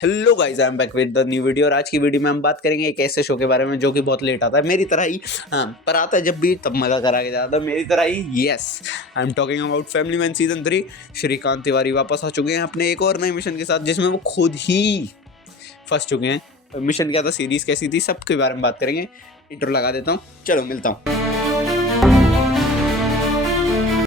Hello guys, I am back with the new video. और आज की वीडियो में हम बात करेंगे एक ऐसे शो के बारे में जो कि बहुत लेट आता है, मेरी तरह ही। हाँ, पर आता है जब भी तब मजा करा के जाता है, मेरी तरह ही। Yes, I am talking about Family Man season 3। Shrikant Tiwari वापस आ चुके हैं अपने एक और नए मिशन के साथ, जिसमें वो खुद ही फंस चुके हैं। मिशन क्या था, सीरीज कैसी थी, सबके बारे में बात करेंगे। इंट्रो लगा देता हूँ, चलो मिलता हूँ।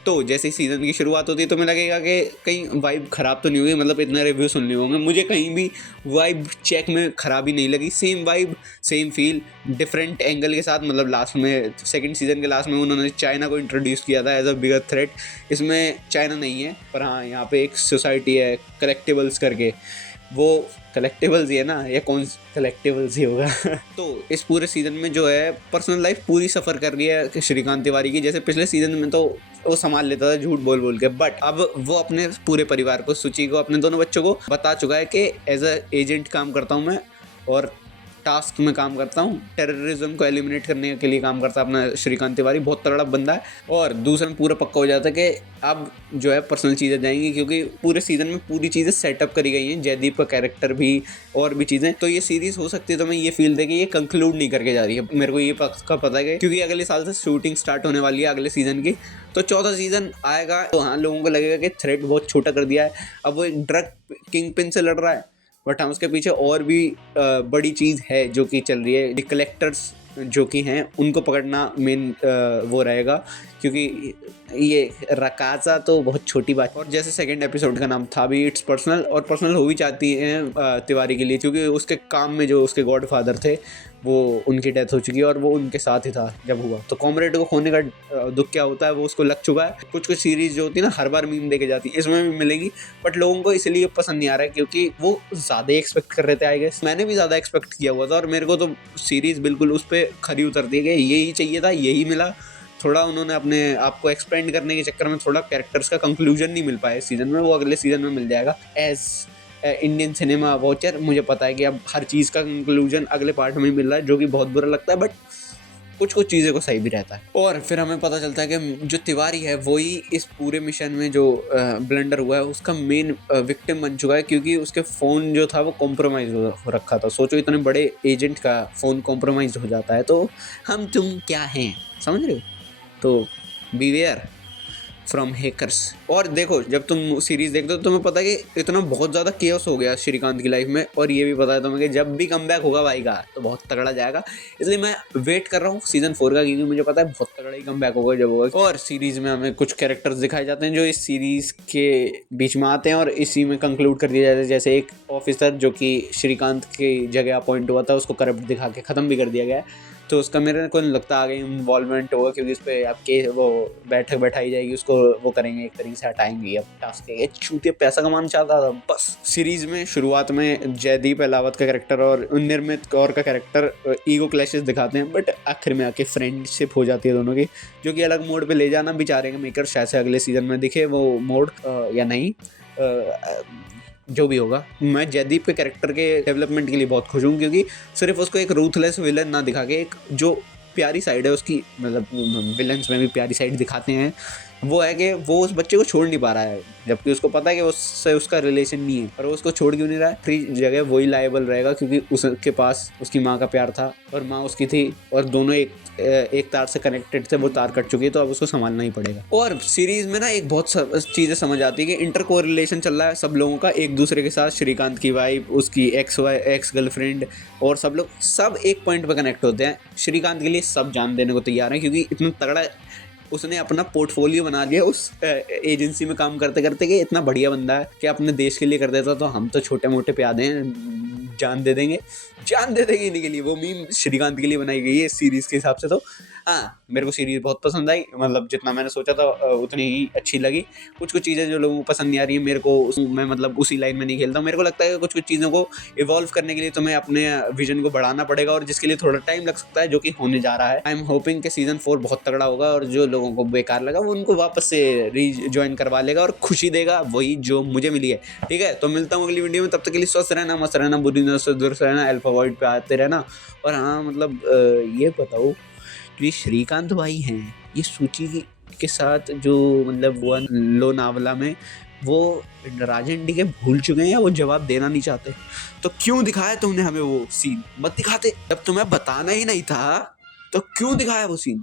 तो जैसे ही सीजन की शुरुआत होती है तो मुझे लगेगा कि कहीं वाइब ख़राब तो नहीं होगी, मतलब इतना रिव्यू सुन लिए होंगे, मुझे कहीं भी वाइब चेक में ख़राबी नहीं लगी। Same vibe, same feel, different angle के साथ। मतलब लास्ट में, सेकंड सीजन के लास्ट में उन्होंने चाइना को इंट्रोड्यूस किया था एज अ बिगर थ्रेट। इसमें चाइना नहीं है, पर हाँ यहाँ पे एक सोसाइटी है कलेक्टिबल्स करके, वो कलेक्टिबल्स ही है ना, या कौन कलेक्टिबल्स ही होगा। तो इस पूरे सीजन में जो है पर्सनल लाइफ पूरी सफ़र कर रही है श्रीकांत तिवारी की। जैसे पिछले सीजन में तो वो संभाल लेता था झूठ बोल बोल के, बट अब वो अपने पूरे परिवार को, सुची को, अपने दोनों बच्चों को बता चुका है कि एज अ एजेंट काम करता हूँ मैं, और टास्क में काम करता हूँ, टेररिज्म को एलिमिनेट करने के लिए काम करता है अपना श्रीकांत तिवारी। बहुत तगड़ा बंदा है। और दूसरा में पूरा पक्का हो जाता है कि अब जो है पर्सनल चीज़ें जाएंगी, क्योंकि पूरे सीजन में पूरी चीज़ें सेटअप करी गई हैं, जयदीप का कैरेक्टर भी और भी चीज़ें। तो ये सीरीज हो सकती है, तो मैं ये फील दे कि ये कंक्लूड नहीं करके जा रही है। मेरे को ये पक्का पता है क्योंकि अगले साल से शूटिंग स्टार्ट होने वाली है अगले सीजन की। तो चौथा सीजन आएगा तो हाँ, लोगों को लगेगा कि थ्रेट बहुत छोटा कर दिया है। अब वो ड्रग किंग पिन से लड़ रहा है, बट हाँ उसके पीछे और भी बड़ी चीज़ है जो कि चल रही है। कलेक्टर्स जो कि हैं उनको पकड़ना मेन वो रहेगा, क्योंकि ये रकाजा तो बहुत छोटी बात। और जैसे सेकंड एपिसोड का नाम था भी, इट्स पर्सनल, और पर्सनल हो भी चाहती हैं तिवारी के लिए, क्योंकि उसके काम में जो उसके गॉड फादर थे वो उनकी डेथ हो चुकी है, और वो उनके साथ ही था जब हुआ। तो कॉमरेड को खोने का दुख क्या होता है वो उसको लग चुका है। कुछ कुछ सीरीज जो होती है ना, हर बार मीम देके जाती है, इसमें भी मिलेगी, बट लोगों को इसलिए पसंद नहीं आ रहा है क्योंकि वो ज़्यादा एक्सपेक्ट कर रहे थे। आई गेस मैंने भी ज़्यादा एक्सपेक्ट किया हुआ था, और मेरे को तो सीरीज बिल्कुल उस पर खरी उतर दी गई। यही चाहिए था, यही मिला। थोड़ा उन्होंने अपने आप को एक्सपेंड करने के चक्कर में थोड़ा कैरेक्टर्स का कंक्लूजन नहीं मिल पाया इस सीजन में, वो अगले सीजन में मिल जाएगा। एज इंडियन सिनेमा वॉचर मुझे पता है कि अब हर चीज़ का कंक्लूजन अगले पार्ट में मिल रहा है, जो कि बहुत बुरा लगता है, बट कुछ कुछ चीज़ें को सही भी रहता है। और फिर हमें पता चलता है कि जो तिवारी है वही इस पूरे मिशन में जो ब्लंडर हुआ है उसका मेन विक्टिम बन चुका है, क्योंकि उसके फ़ोन जो था वो कॉम्प्रोमाइज़ हो रखा था। सोचो, इतने बड़े एजेंट का फ़ोन कॉम्प्रोमाइज़ हो जाता है, तो हम तुम क्या हैं, समझ रहे हो? तो बीवेयर फ्रॉम हैकर्स। और देखो, जब तुम सीरीज देखते हो तो तुम्हें पता है कि इतना बहुत ज़्यादा केओस हो गया श्रीकांत की लाइफ में, और ये भी पता है तुम्हें कि जब भी कम बैक होगा भाई का तो बहुत तगड़ा जाएगा। इसलिए मैं वेट कर रहा हूँ सीजन 4 का, क्योंकि मुझे पता है बहुत तगड़ा ही कम बैक होगा जब होगा। और सीरीज में हमें कुछ कैरेक्टर्स दिखाए जाते हैं जो इस सीरीज के बीच में आते हैं और इसी में कंक्लूड कर दिया जाता है। जैसे एक ऑफिसर जो कि श्रीकांत की जगह अपॉइंट हुआ था, उसको करप्ट दिखा के ख़त्म भी कर दिया गया है। तो उसका मेरे को नहीं लगता आगे इन्वॉल्वमेंट होगा, क्योंकि उस पर आपके वो बैठक बैठाई जाएगी, उसको वो करेंगे, एक तरीके से हटाएंगे। अब टास्क है छूते पैसा कमाना चाहता था बस। सीरीज में शुरुआत में जयदीप अहलावत का कैरेक्टर और निर्मित कौर का कैरेक्टर ईगो क्लैशेस दिखाते हैं, बट आखिर में आके फ्रेंडशिप हो जाती है दोनों की, जो कि अलग मोड पे ले जाना भी चाह रहे हैं मेकर। शायद से अगले सीजन में दिखे वो मोड या नहीं, जो भी होगा। मैं जयदीप के कैरेक्टर के डेवलपमेंट के लिए बहुत खुश हूँ, क्योंकि सिर्फ उसको एक रूथलेस विलन ना दिखा के एक जो प्यारी साइड है उसकी, मतलब विलन्स में भी प्यारी साइड दिखाते हैं, वो है कि वो उस बच्चे को छोड़ नहीं पा रहा है, जबकि उसको पता है कि उससे उसका रिलेशन नहीं है, और वो उसको छोड़ क्यों नहीं रहा है। फ्री जगह वही लायबल रहेगा, क्योंकि उसके पास उसकी माँ का प्यार था और माँ उसकी थी, और दोनों एक तार से कनेक्टेड थे। वो तार कट चुकी है, तो अब उसको संभालना ही पड़ेगा। और सीरीज में ना एक बहुत चीज़ें समझ आती है कि इंटर को रिलेशन चल रहा है सब लोगों का एक दूसरे के साथ। श्रीकांत की वाइफ, उसकी एक्स गर्लफ्रेंड, और सब लोग सब एक पॉइंट पर कनेक्ट होते हैं। श्रीकांत के लिए सब जान देने को तैयार हैं, क्योंकि इतना तगड़ा उसने अपना पोर्टफोलियो बना लिया उस एजेंसी में काम करते करते, कि इतना बढ़िया बंदा है कि अपने देश के लिए कर देता, तो हम तो छोटे मोटे प्यादे हैं, जान दे देंगे इन्हीं के लिए। वो मीम श्रीकांत के लिए बनाई गई है इस सीरीज़ के हिसाब से। तो हाँ, मेरे को सीरीज़ बहुत पसंद आई, मतलब जितना मैंने सोचा था उतनी ही अच्छी लगी। कुछ कुछ चीज़ें जो लोगों को पसंद नहीं आ रही है मेरे को, मैं मतलब उसी लाइन में नहीं खेलता हूँ। मेरे को लगता है कि कुछ कुछ चीज़ों को इवॉल्व करने के लिए तुम्हें अपने विजन को बढ़ाना पड़ेगा, और जिसके लिए थोड़ा टाइम लग सकता है, जो कि होने जा रहा है। आई एम होपिंग कि सीजन 4 बहुत तगड़ा होगा, और जो लोगों को बेकार लगा वो उनको वापस से रीजॉइन करवा लेगा और खुशी देगा, वही जो मुझे मिली है। ठीक है, तो मिलता हूँ अगली वीडियो में। तब तक के लिए स्वस्थ रहना, मस्त रहना, बुरी नजर से दूर रहना, अल्फा वॉइड पे आते रहना। और हाँ, मतलब ये बताओ, जो ये श्रीकांत भाई हैं, ये सूची के साथ जो मतलब वो लोनावला में वो राजन डी के भूल चुके हैं या वो जवाब देना नहीं चाहते। तो क्यों दिखाया तुमने हमें वो सीन? मत दिखाते, जब तुम्हें बताना ही नहीं था तो क्यों दिखाया वो सीन?